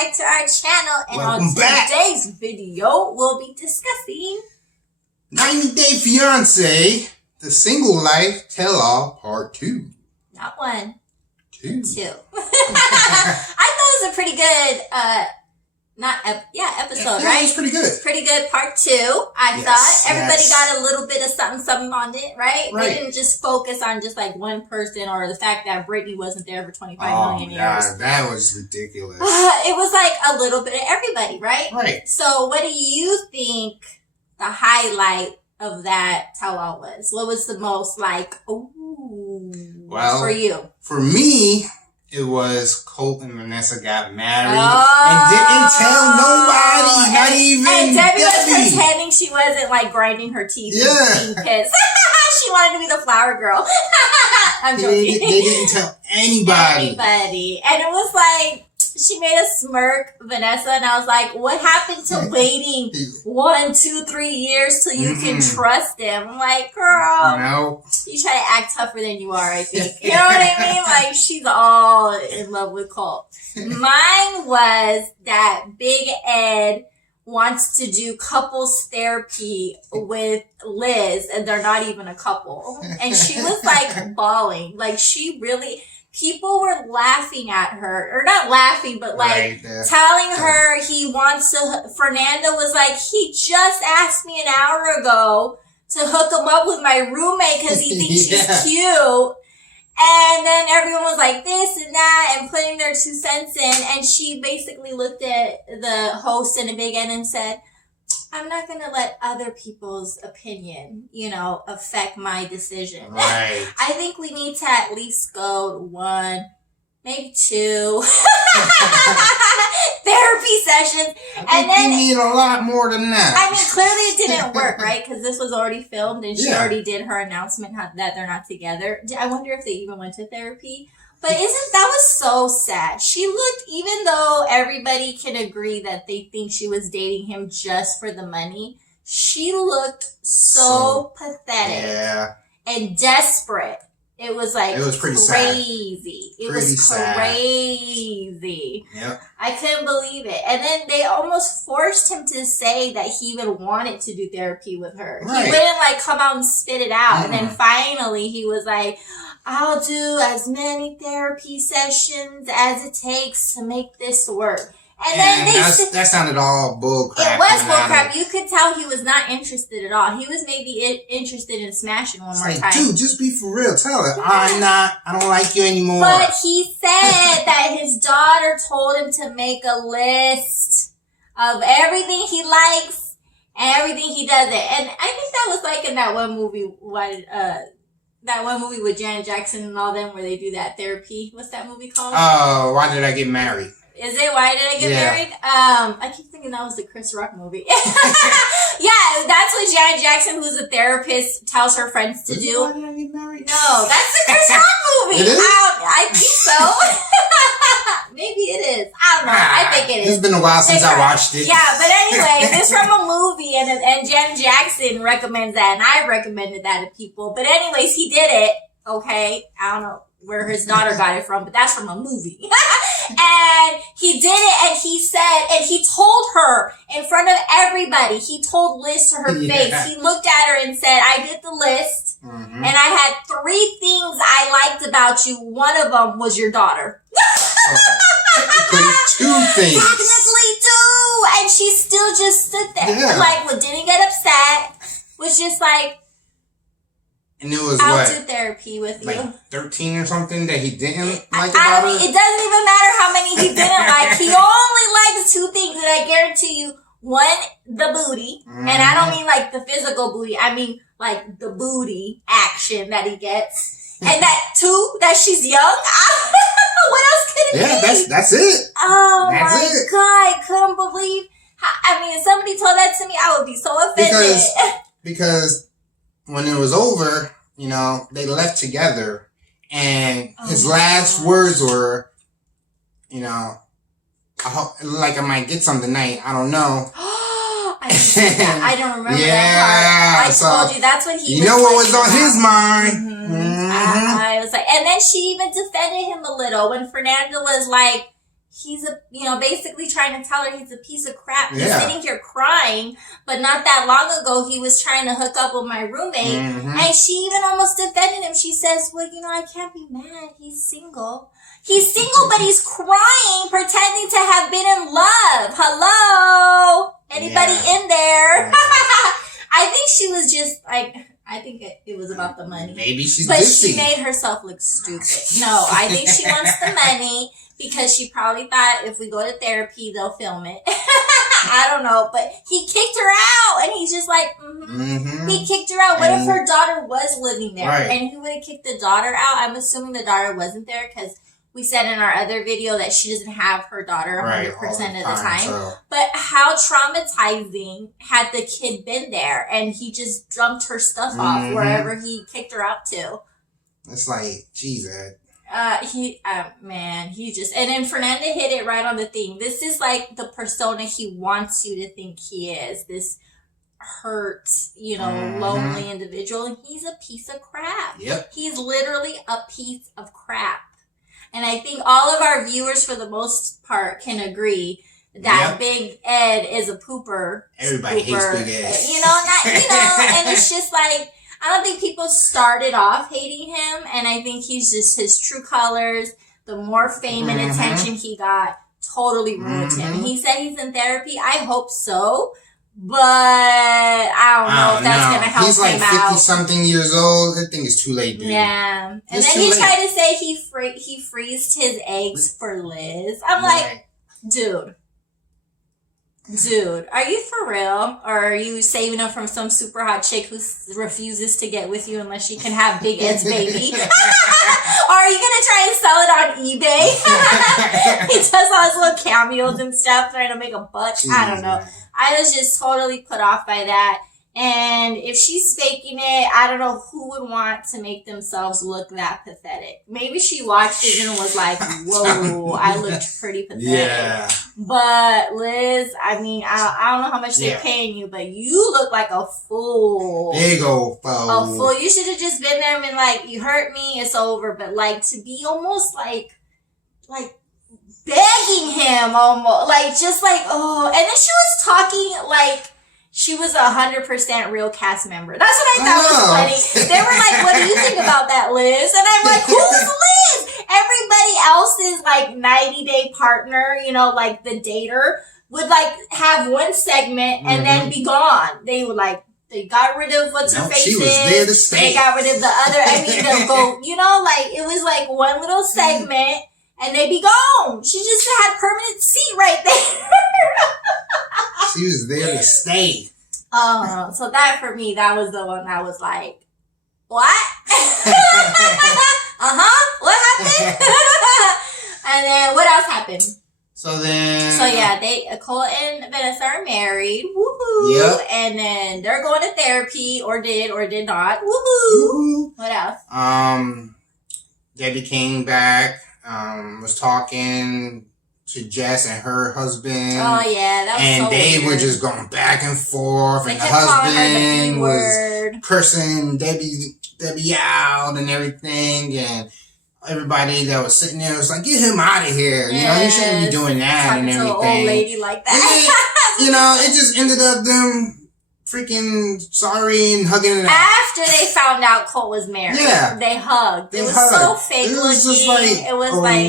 back to our channel, and Welcome on today's video, we'll be discussing 90 Day Fiance, The Single Life Tell-All Part 2. not one, 2. two. I thought it was a pretty good, episode, Yeah, right? it was pretty good. Pretty good part 2. I thought everybody got a little bit of something on it, right? Right. They didn't just focus on just like one person or the fact that Brittany wasn't there for 25 million years. God, that was ridiculous. It was like a little bit of everybody, right? Right. So what do you think the highlight of that tell-all was? What was the most like, ooh, for you? For me, it was Colt and Vanessa got married and didn't tell nobody, not even And Debbie was Debbie. pretending she wasn't like grinding her teeth and being pissed. She wanted to be the flower girl. I'm joking. They didn't tell anybody. And it was like, she made a smirk, Vanessa, and I was like, what happened to waiting 1, 2, 3 years till you can trust him? I'm like, girl, No. you try to act tougher than you are, I think. You know what I mean? Like, she's all in love with Colt. Mine was that Big Ed wants to do couples therapy with Liz, and they're not even a couple. And she was like bawling. Like, she really... People were laughing at her, or not laughing, but like telling her he wants to. Fernando was like, he just asked me an hour ago to hook him up with my roommate because he thinks she's cute. And then everyone was like this and that and putting their 2 cents in. And she basically looked at the host and a Big N and said, I'm not going to let other people's opinion, affect my decision. Right. I think we need to at least go 1, maybe 2 therapy sessions. I think we need a lot more than that. I mean, clearly it didn't work, right? Because this was already filmed and she already did her announcement that they're not together. I wonder if they even went to therapy. But that was so sad. She looked, even though everybody can agree that they think she was dating him just for the money, she looked so pathetic and desperate. It was like it was pretty crazy. Sad. It was crazy. Yep. I couldn't believe it. And then they almost forced him to say that he even wanted to do therapy with her. Right. He wouldn't like come out and spit it out. And then finally he was like, I'll do as many therapy sessions as it takes to make this work. And then that sounded all bullcrap. It was bullcrap. You could tell he was not interested at all. He was maybe interested in smashing one more time. Dude, just be for real. Tell her, I don't like you anymore. But he said that his daughter told him to make a list of everything he likes and everything he doesn't. And I think that was like in that one movie, that one movie with Janet Jackson and all them where they do that therapy. What's that movie called? Oh, Why Did I Get Married? Is it Why Did I Get Married? I keep thinking that was the Chris Rock movie. Yeah, that's what Janet Jackson, who's a therapist, tells her friends to do. Why Did I Get Married? No, that's the Chris Rock movie. It is? I think so. Maybe it is. I don't know. I think it is. It's been a while since I watched it. Yeah, but anyway, this from a movie, and Janet Jackson recommends that, and I recommended that to people. But anyways, he did it. Okay, I don't know where his daughter got it from, but that's from a movie. And he did it, and he said, and he told her in front of everybody, he told Liz to her face, he looked at her and said, I did the list, and I had 3 things I liked about you. One of them was your daughter. Technically 2 things. Technically 2! And she still just stood there, didn't get upset, was just like, and it was I'll do therapy with you. 13 or something that he didn't like about her? It doesn't even matter how many he didn't like. He only likes 2 things, and I guarantee you, 1, the booty, and I don't mean like the physical booty, I mean like the booty action that he gets, and that 2, that she's young. What else could it be? Yeah, that's it. Oh my God, I couldn't believe. I mean, if somebody told that to me, I would be so offended. Because when it was over, they left together, and his last words were, I hope, I might get some tonight. I don't know. I don't remember that part. I told you that's what he. You know what was on his mind. I was like, and then she even defended him a little when Fernando was like, he's basically trying to tell her he's a piece of crap. He's Yeah. sitting here crying, but not that long ago he was trying to hook up with my roommate, and she even almost defended him. She says, well, I can't be mad. He's single. He's single, but he's crying, pretending to have been in love. Hello? Anybody in there? I think she was just like, I think it was about the money. Maybe she's But dipsy. she made herself look stupid. No, I think she wants the money because she probably thought if we go to therapy, they'll film it. I don't know. But he kicked her out, and he's just like, He kicked her out. What if her daughter was living there? Right. And he would have kicked the daughter out? I'm assuming the daughter wasn't there because we said in our other video that she doesn't have her daughter 100% of the time. So. But how traumatizing had the kid been there, and he just dumped her stuff off wherever he kicked her out to. It's like, Jesus. He just, and then Fernanda hit it right on the thing. This is like the persona he wants you to think he is. This hurt, lonely individual, and he's a piece of crap. Yep. He's literally a piece of crap. And I think all of our viewers, for the most part, can agree that Big Ed is a pooper. Everybody hates Big Ed. And it's just like, I don't think people started off hating him, and I think he's just his true colors. The more fame and attention he got, totally ruined him. He said he's in therapy. I hope so. But I don't know if that's going to help him out. He's like 50-something years old. I think it's too late, dude. Yeah. And then he tried to say he freezed his eggs for Liz. I'm like, dude, are you for real? Or are you saving them from some super hot chick who refuses to get with you unless she can have Big Ed's baby? Or are you going to try and sell it on eBay? He does all his little cameos and stuff trying to make a buck. I don't know. I was just totally put off by that. And if she's faking it, I don't know who would want to make themselves look that pathetic. Maybe she watched it and was like, whoa, I looked pretty pathetic. Yeah. But Liz, I don't know how much they're paying you, but you look like a fool. Big old fool. A fool. You should have just been there and been like, you hurt me, it's over. But like, to be almost like begging him almost. Like, just like, oh. And then she was talking like she was 100% real cast member. That's what I thought was funny. They were like, what do you think about that, Liz? And I'm like, who's Liz? Everybody else's like 90-day partner, like the dater, would like have one segment and then be gone. They would like, they got rid of what's her face. She was there to stay. They got rid of the other. They'll go, like it was like one little segment and they be gone. She just had permanent seat right there. She was there to stay. So that for me, that was the one that was like, what? What happened? And then what else happened? So Cole and Vanessa are married. Woohoo! Yep. And then they're going to therapy, or did not. Woohoo! What else? Debbie came back. Was talking to Jess and her husband. Oh yeah, that was and so they weird. were just going back and forth, They and the kept calling her the husband B was word. cursing Debbie out and everything, and everybody that was sitting there was like, "Get him out of here! Yes. You shouldn't be doing that Talking and to everything." an old lady like that. It just ended up them freaking sorry and hugging it out. After they found out Cole was married, they hugged. It was so fake looking. It was like,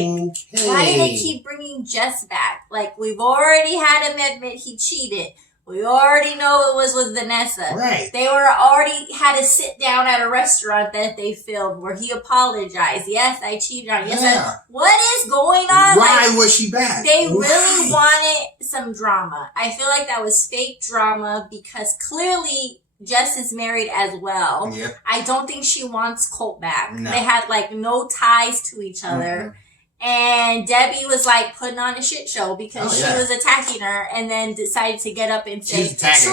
why did they keep bringing Jess back? Like, we've already had him admit he cheated. We already know it was with Vanessa. Right. They already had to sit down at a restaurant that they filmed where he apologized. Yes, I cheated on you. Yeah. What is going on? Why was she back? They really wanted some drama. I feel like that was fake drama because clearly Jess is married as well. Yeah. I don't think she wants Colt back. No. They had like no ties to each other. And Debbie was like putting on a shit show because she was attacking her and then decided to get up and say, truce.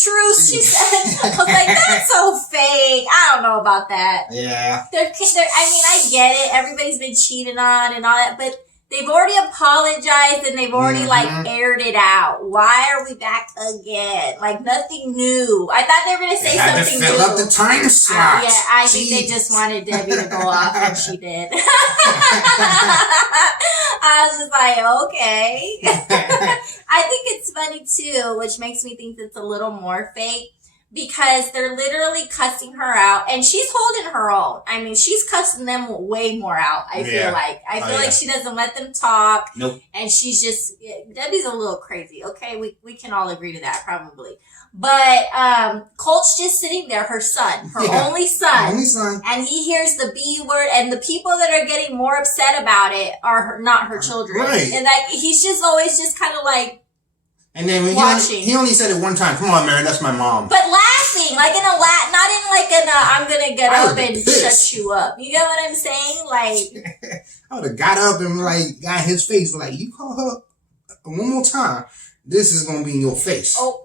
Truce, she said. I was like, that's so fake. I don't know about that. Yeah. I get it. Everybody's been cheated on and all that, but they've already apologized and they've already like aired it out. Why are we back again? Like nothing new. I thought they were going to say something new. Fill up the time slot. I think they just wanted Debbie to go off and she did. I was just like, okay. I think it's funny too, which makes me think it's a little more fake because they're literally cussing her out and she's holding her own. I mean, she's cussing them way more out, I feel like. I feel like she doesn't let them talk. Nope. And she's just, Debbie's a little crazy, okay? We can all agree to that, probably. But Colt's just sitting there, her son, her only son. And he hears the B word, and the people that are getting more upset about it are not her children. Right. And like he's just always just kind of like and then he only said it one time. Come on, Mary, that's my mom. But laughing, like in a not in like in a I'm gonna get up and shut you up. You get what I'm saying? Like I would have got up and like got his face like, you call her one more time, this is gonna be in your face. Oh.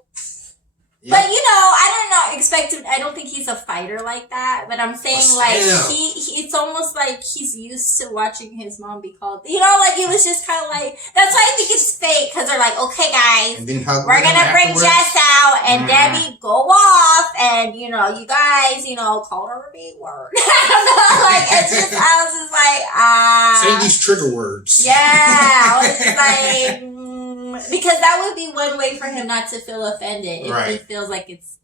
Yeah. But I don't think he's a fighter like that, but I'm saying like he it's almost like he's used to watching his mom be called, like it was just kind of like, that's why I think it's fake, because they're like, okay guys, we're gonna bring Jess out and Debbie go off and you guys, call her a big word. Like it's just, I was just like, say these trigger words. Yeah, I was just like, because that would be one way for him not to feel offended if he feels like it's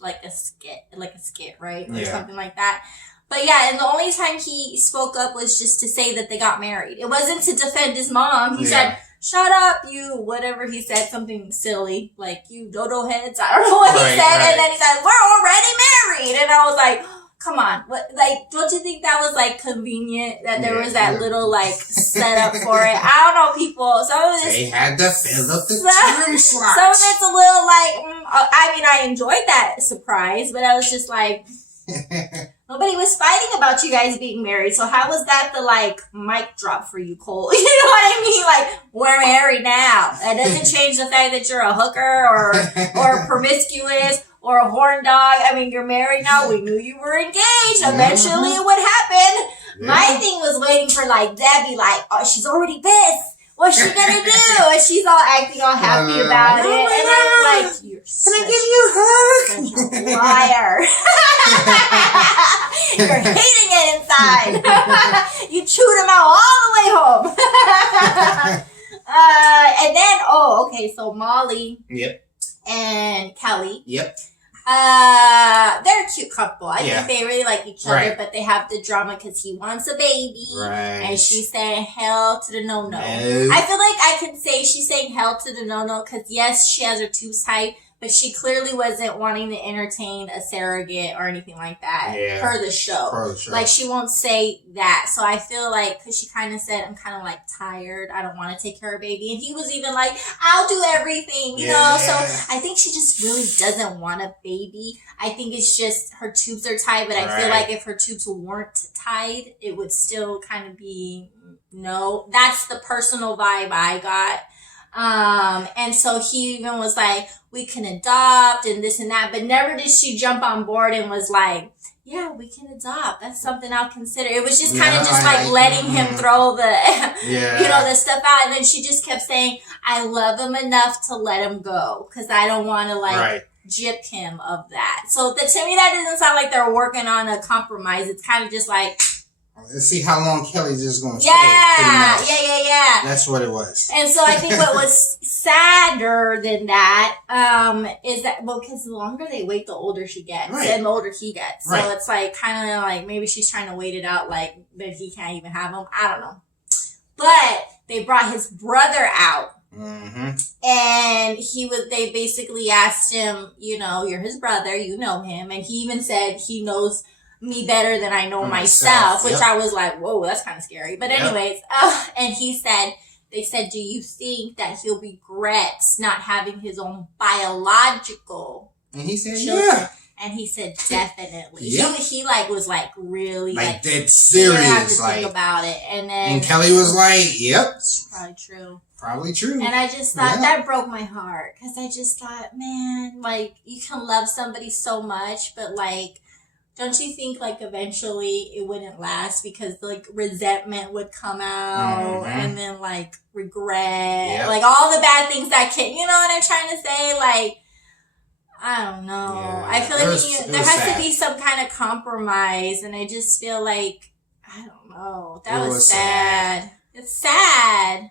like a skit, right? Or something like that. But yeah, and the only time he spoke up was just to say that they got married. It wasn't to defend his mom. He said, shut up, you, whatever he said, something silly, like, you dodo heads. I don't know what he said. And then he said, we're already married. And I was like, come on, what? Like, don't you think that was like convenient that there was that little like setup for it? I don't know, people. Some of this, they had to fill up the time slots. Some of it's a little like, I mean, I enjoyed that surprise, but I was just like, nobody was fighting about you guys being married. So how was that the like mic drop for you, Cole? You know what I mean? Like, we're married now. That doesn't change the fact that you're a hooker or promiscuous. Or a horn dog. I mean, you're married now. We knew you were engaged. Eventually it would happen. Yeah. My thing was waiting for like Debbie, like, oh, she's already pissed. What's she gonna do? And she's all acting all happy about it. And I'm like, you're such a liar. You're hating it inside. You chewed him out all the way home. And then, so Molly. Yep. And Kelly. Yep. They're a cute couple. I think they really like each other, but they have the drama because he wants a baby. Right. And she's saying hell to the no-no. I feel like I can say she's saying hell to the no-no because, yes, she has her tubes tight, but she clearly wasn't wanting to entertain a surrogate or anything like that per the show. Like, she won't say that. So I feel like, because she kind of said, I'm kind of like tired. I don't want to take care of baby. And he was even like, I'll do everything, you know? So I think she just really doesn't want a baby. I think it's just her tubes are tied, but I feel like if her tubes weren't tied, it would still kind of be, no. That's the personal vibe I got. And so he even was like, we can adopt and this and that, but never did she jump on board and was like, yeah, we can adopt. That's something I'll consider. It was just kind of just like letting him throw the, the stuff out. And then she just kept saying, I love him enough to let him go. Cause I don't want to gyp him of that. So to me, that doesn't sound like they're working on a compromise. It's kind of just like, let's see how long Kelly's just going to stay. Yeah. That's what it was. And so I think what was sadder than that is that, because the longer they wait, the older she gets and the older he gets. So it's like kind of like maybe she's trying to wait it out like that he can't even have him. I don't know. But they brought his brother out. Mm-hmm. And they basically asked him, you're his brother, you know him. And he even said he knows me better than I know myself, which I was like, whoa, that's kind of scary. But anyways, and they said, do you think that he'll regret not having his own biological And he said, children? yeah. And he said, definitely. Yep. He was really like dead serious. Think about it. And Kelly was like, yep. It's probably true. Probably true. And I just thought that broke my heart. Cause I just thought, man, like you can love somebody so much, but like, don't you think like eventually it wouldn't last because like resentment would come out and then like regret, like all the bad things that can, you know what I'm trying to say? Like, I don't know. Yeah, I feel like there has to be some kind of compromise, and I just feel like, I don't know. That was sad. It's sad.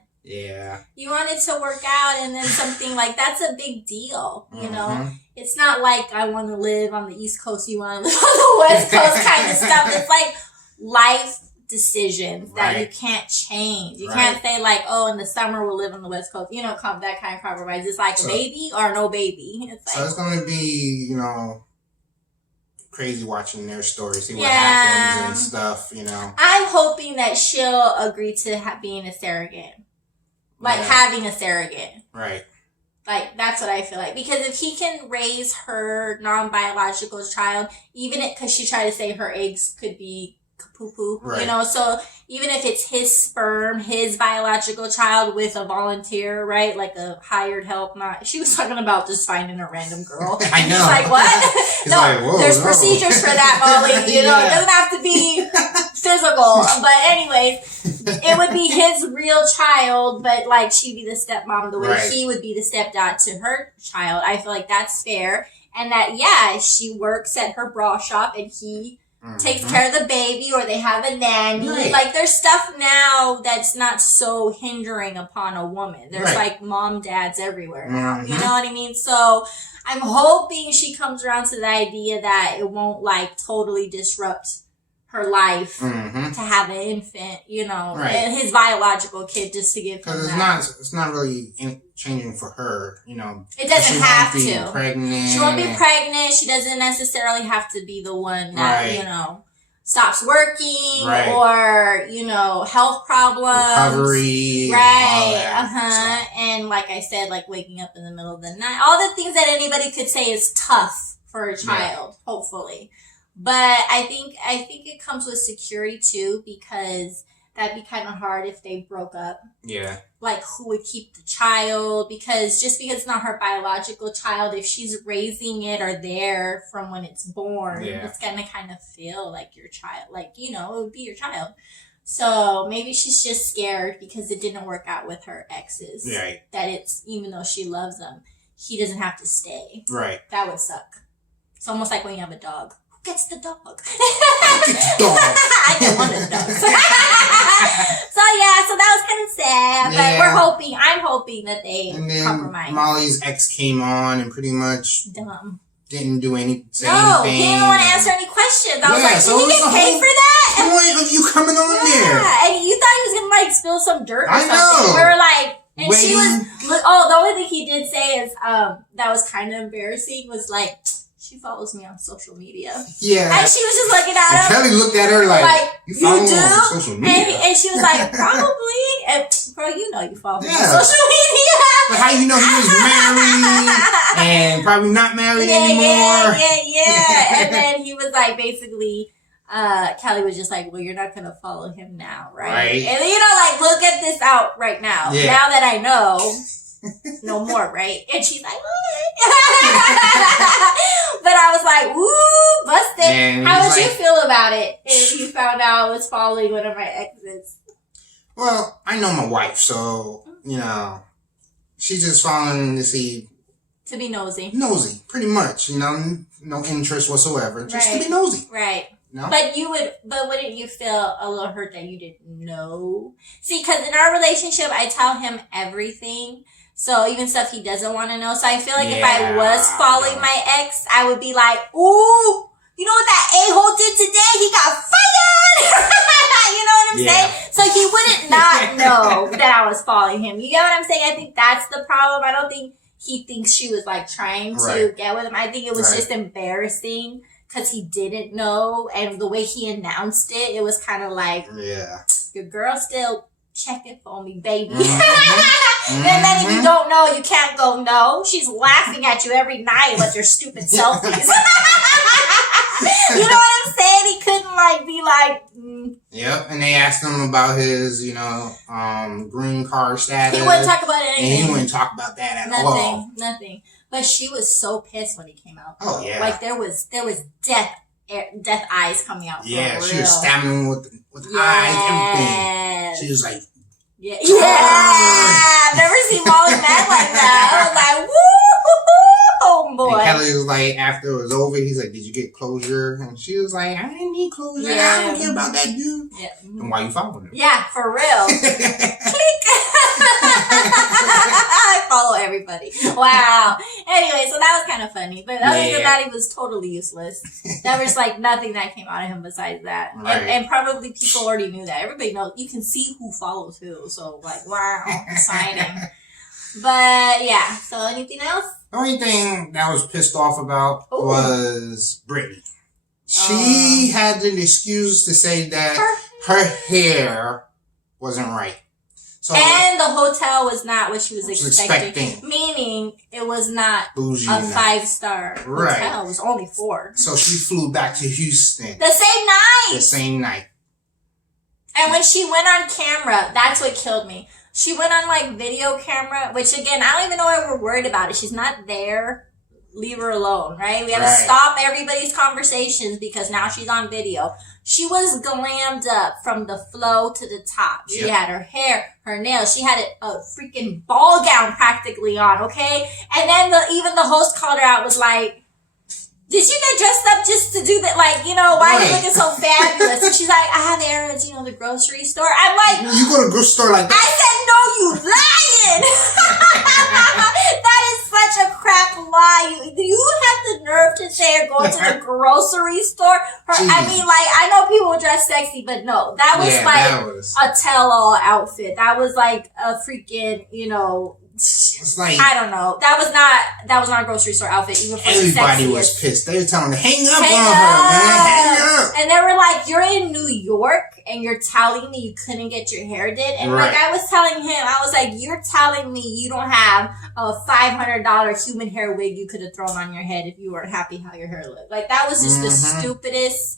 You want it to work out, and then something like that's a big deal, you know? It's not like I want to live on the East Coast, you want to live on the West Coast kind of stuff. It's like life decisions that you can't change. You can't say like, oh, in the summer we'll live on the West Coast. You know, that kind of compromise. It's like a baby or no baby. It's like, so it's going to be, you know, crazy watching their story, see what happens and stuff, you know. I'm hoping that she'll agree to being a surrogate. Like having a surrogate. Right. Like, that's what I feel like. Because if he can raise her non-biological child, even because she tried to say her eggs could be poo-poo, you know, so even if it's his sperm, his biological child with a volunteer, right, like a hired help, she was talking about just finding a random girl. I know. It's like, what? No, like, whoa, there's procedures for that, Molly, you know, it doesn't have to be physical, but anyways, it would be his real child, but like she'd be the stepmom the way he would be the stepdad to her child. I feel like that's fair, and that, she works at her bra shop and he takes care of the baby, or they have a nanny. Like, there's stuff now that's not so hindering upon a woman. There's like mom dads everywhere now. You know what I mean? So I'm hoping she comes around to the idea that it won't like totally disrupt her life to have an infant, you know, and his biological kid, just to give him because it's not really changing for her, you know. It doesn't have to. She won't be pregnant. She won't be pregnant. She doesn't necessarily have to be the one that, you know, stops working or, you know, health problems. Recovery. Right. And like I said, like waking up in the middle of the night. All the things that anybody could say is tough for a child, hopefully. But I think it comes with security too, because that'd be kind of hard if they broke up. Yeah. Like, who would keep the child? Because just because it's not her biological child, if she's raising it or there from when it's born, it's gonna kind of feel like your child. Like, you know, it would be your child. So maybe she's just scared because it didn't work out with her exes. Right. That it's, even though she loves them, he doesn't have to stay. Right. That would suck. It's almost like when you have a dog. Gets the dog. I get one of the dogs. So that was kind of sad, but I'm hoping that they compromise. Molly's ex came on and pretty much didn't do anything. No, he didn't want to answer any questions. I was like, did you get paid for that? Point of you coming on there? And you thought he was gonna like spill some dirt or something. We were like, and she was. Oh, the only thing he did say is that was kind of embarrassing. Was like, she follows me on social media. Yeah. And she was just looking at him. Kelly looked at her like you follow me on social media? And she was like, probably. And, bro, you know you follow me on social media. But how you know he was married and probably not married anymore? Yeah. And then he was like, basically, Kelly was just like, well, you're not going to follow him now, right? And, you know, like, look at this out right now. Yeah. Now that I know. No more, right? And she's like, but I was like, ooh, busted. And how would you feel about it if you found out I was following one of my exes? Well, I know my wife, so, you know, she's just following to see. To be nosy. Nosy, pretty much, you know, no interest whatsoever, just to be nosy. Right. No? But wouldn't you feel a little hurt that you didn't know? See, because in our relationship, I tell him everything. So even stuff he doesn't want to know. So I feel like if I was following my ex, I would be like, ooh, you know what that a-hole did today? He got fired! You know what I'm saying? So he wouldn't not know that I was following him. You get what I'm saying? I think that's the problem. I don't think he thinks she was like trying to get with him. I think it was just embarrassing because he didn't know. And the way he announced it, it was kind of like, your girl still checking for me, baby. And then if you don't know, you can't go no. She's laughing at you every night with your stupid selfies. You know what I'm saying? He couldn't like be like. Yep, and they asked him about his, you know, green card status. He wouldn't talk about anything. And he wouldn't talk about that at all. Nothing. But she was so pissed when he came out. Oh yeah. Like there was death eyes coming out. Yeah, she was stabbing him with eyes, everything. She was like. Yeah, I've never seen Molly mad like that. I was like, woo, boy. And Kelly was like, after it was over, he's like, did you get closure? And she was like, I didn't need closure. I don't care about that dude. Yeah. And why you following him? Yeah, for real. Click. Anyway, so that was kind of funny. But other than Yeah. that, he was totally useless. There was like nothing that came out of him besides that. Right. And probably people already knew that. Everybody knows. You can see who follows who. So like, wow, exciting. But yeah, so anything else? The only thing that I was pissed off about Ooh. was Britney. She had an excuse to say that her hair wasn't right. So And the hotel was not what she was was expecting. expecting. Meaning, it was not bougie a enough. 5-star Right. hotel. It was only 4. So she flew back to Houston The same night! the same night. And when she went on camera, that's what killed me. She went on like video camera, which again, I don't even know why we're worried about it. She's not there. Leave her alone, right? We have to Right. stop everybody's conversations because now she's on video. She was glammed up from the flow to the top. She Yep. had her hair, her nails. She had a freaking ball gown practically on, okay? And then even the host called her out, was like, did you get dressed up just to do that? Like, you know, why are you Right. looking so fabulous? And she's like, I have errands, you know, the grocery store. I'm like, You go to a grocery store like that? I said, no, you lying! That is such a crap lie. You have the nerve to say you're going to the grocery store? I Jeez. mean, like, I know people dress sexy, but no. That was Yeah, like that was. a tell-all outfit. That was like a freaking, you know, It's like I don't know. That was not a grocery store outfit, even for everybody the was sexiest. pissed. They were telling her, hang up Hang on her, man. Hang up. And they were like, you're in New York and you're telling me you couldn't get your hair did? And Right. like I was telling him, I was like, you're telling me you don't have a $500 human hair wig you could have thrown on your head if you weren't happy how your hair looked. Like that was just the Mhm. stupidest.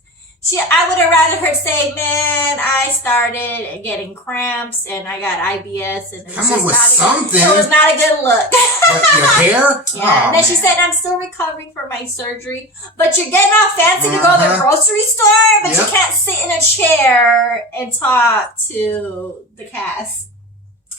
I would have rather her say, man, I started getting cramps and I got IBS and it was Come just on with not something. it was not a good look. But your hair? Yeah, Oh, and then she man. said, I'm still recovering from my surgery, but you're getting all fancy to go to the Uh-huh. grocery store, but Yep. you can't sit in a chair and talk to the cast.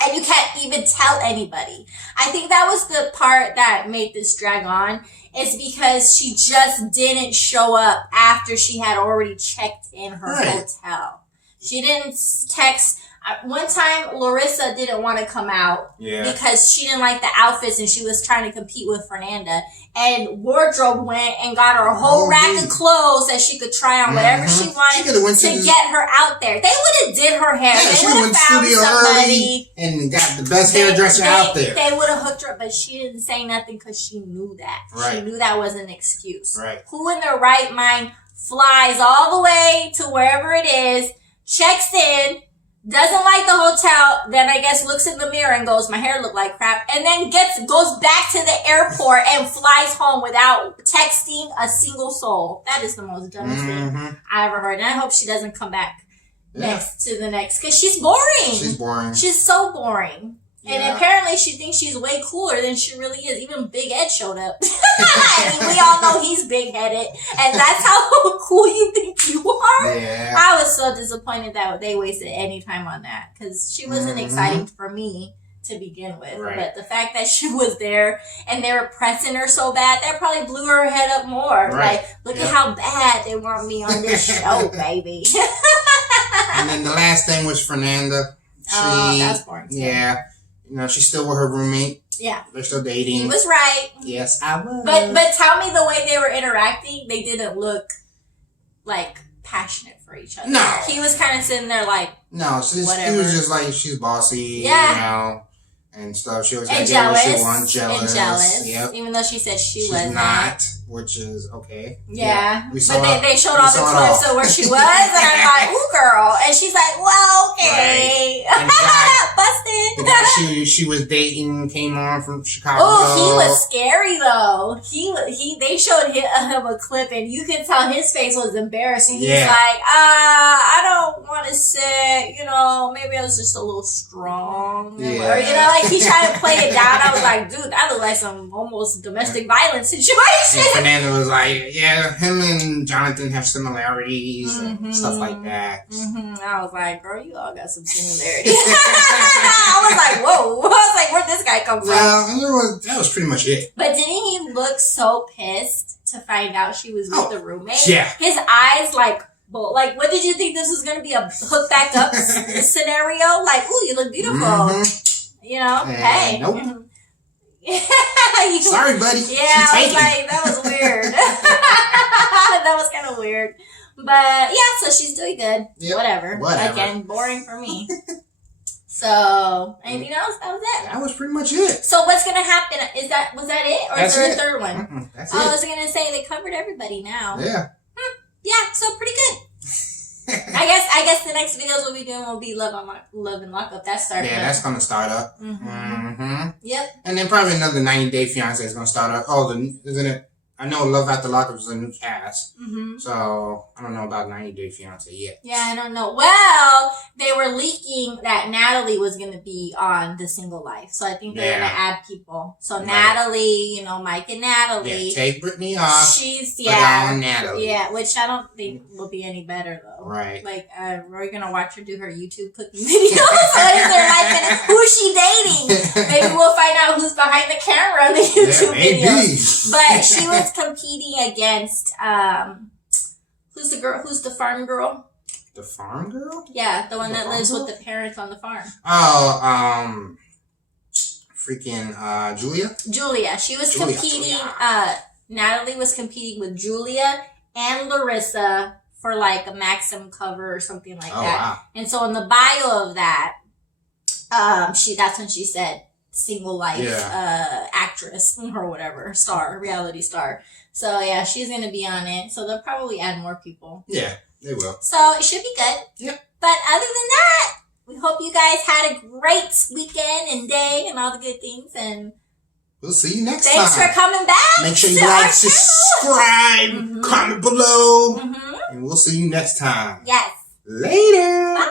And you can't even tell anybody. I think that was the part that made this drag on, is because she just didn't show up after she had already checked in her Right. hotel. She didn't text. One time, Larissa didn't want to come out Yeah. because she didn't like the outfits and she was trying to compete with Fernanda. And wardrobe went and got her a whole Oh, rack really? of clothes that she could try on whatever she Mhm. wanted She coulda went to to the- get her out there. They would have did her hair. Yeah, They she would have went to found studio somebody. early and got the best hairdresser out there. They would have hooked her up, but she didn't say nothing because she knew that. She Right. knew that was an excuse. Right. Who in their right mind flies all the way to wherever it is, checks in, doesn't like the hotel, then I guess looks in the mirror and goes, my hair looked like crap, and then goes back to the airport and flies home without texting a single soul. That is the most dumbest thing Mhm. I ever heard. And I hope she doesn't come back Yeah. next to the next, because she's boring. She's boring. She's so boring. And Yeah. apparently she thinks she's way cooler than she really is. Even Big Ed showed up. I mean, we all know he's big-headed. And that's how cool you think you are? Yeah. I was so disappointed that they wasted any time on that. Because she wasn't Mhm. exciting for me to begin with. Right. But the fact that she was there and they were pressing her so bad, that probably blew her head up more. Right. Like, look Yep. at how bad they want me on this show, baby. And then the last thing was Fernanda. Oh, that's boring too. Yeah. You know, she's still with her roommate. Yeah. They're still He dating. was right. Yes, I was. But tell me the way they were interacting, they didn't look like passionate for each other. No. He was kind of sitting there like, No, he Whatever. was just like, she's bossy, Yeah. you know, and stuff. She was and like, get what jealous. she wants, jealous. And jealous. Yep. Even though she said she She's wasn't. not, which is okay. Yeah. We saw But they showed we all the saw it clips all. of where she was, and I'm like, ooh, girl. And she's like, well, okay. And the guy- Busted. The guy she was dating came on from Chicago. Oh, he was scary though. They showed him a clip, and you could tell his face was embarrassing. He's Yeah. like, I don't want to say, maybe I was just a little strong, Yeah. or like he tried to play it down. I was like, dude, that looked like some almost domestic violence situation. And Fernanda was like, yeah, him and Jonathan have similarities and stuff like that. I was like, girl, you all got some similarities. I was like, whoa. I was like, where'd this guy come from? Well, and that was pretty much it. But didn't he look so pissed to find out she was with Oh, the roommate? yeah. His eyes what did you think this was going to be, a hook back up scenario? Like, ooh, you look beautiful. Mhm. You know? And Hey. nope. Sorry, buddy. Yeah, I was like, that was weird. That was kind of weird. But yeah, so she's doing good. Yep. Whatever. Again, boring for me. So, anything else? That was it. That was pretty much it. So what's gonna happen? Was that it, or is there a third one? That's I it. was gonna say they covered everybody now. Yeah. Yeah, so pretty good. I guess the next videos we'll be doing will be Love and Lockup. That's starting. Yeah, that's gonna start up. Yep. And then probably another 90 Day Fiance is gonna start up. Oh, isn't it? I know Love After Lockup is a new cast. So I don't know about 90 Day Fiance yet. Yeah, I don't know. Well, they were leaking that Natalie was going to be on The Single Life. So I think they're going to add people. So right. Natalie, Mike and Natalie. Yeah, take Brittany off. She's, on Natalie. Yeah, which I don't think will be any better though. Right. Like, we're going to watch her do her YouTube cooking videos. What is there like, who is she dating? Maybe we'll find out who's behind the camera in the YouTube videos. But she was competing against, who's the girl? Who's the farm girl? The farm girl? Yeah, the one that lives with the parents on the farm. Oh, freaking Julia? Julia. She was competing. Natalie was competing with Julia and Larissa for like a Maxim cover or something like that. Wow. And so in the bio of that, that's when she said Single Life actress or whatever, reality star. So yeah, she's gonna be on it. So they'll probably add more people. Yeah, they will. So it should be good. Yep. But other than that, we hope you guys had a great weekend and day and all the good things. And we'll see you next time. Thanks for coming back. Make sure you like, subscribe, comment below, and we'll see you next time. Yes. Later. Bye.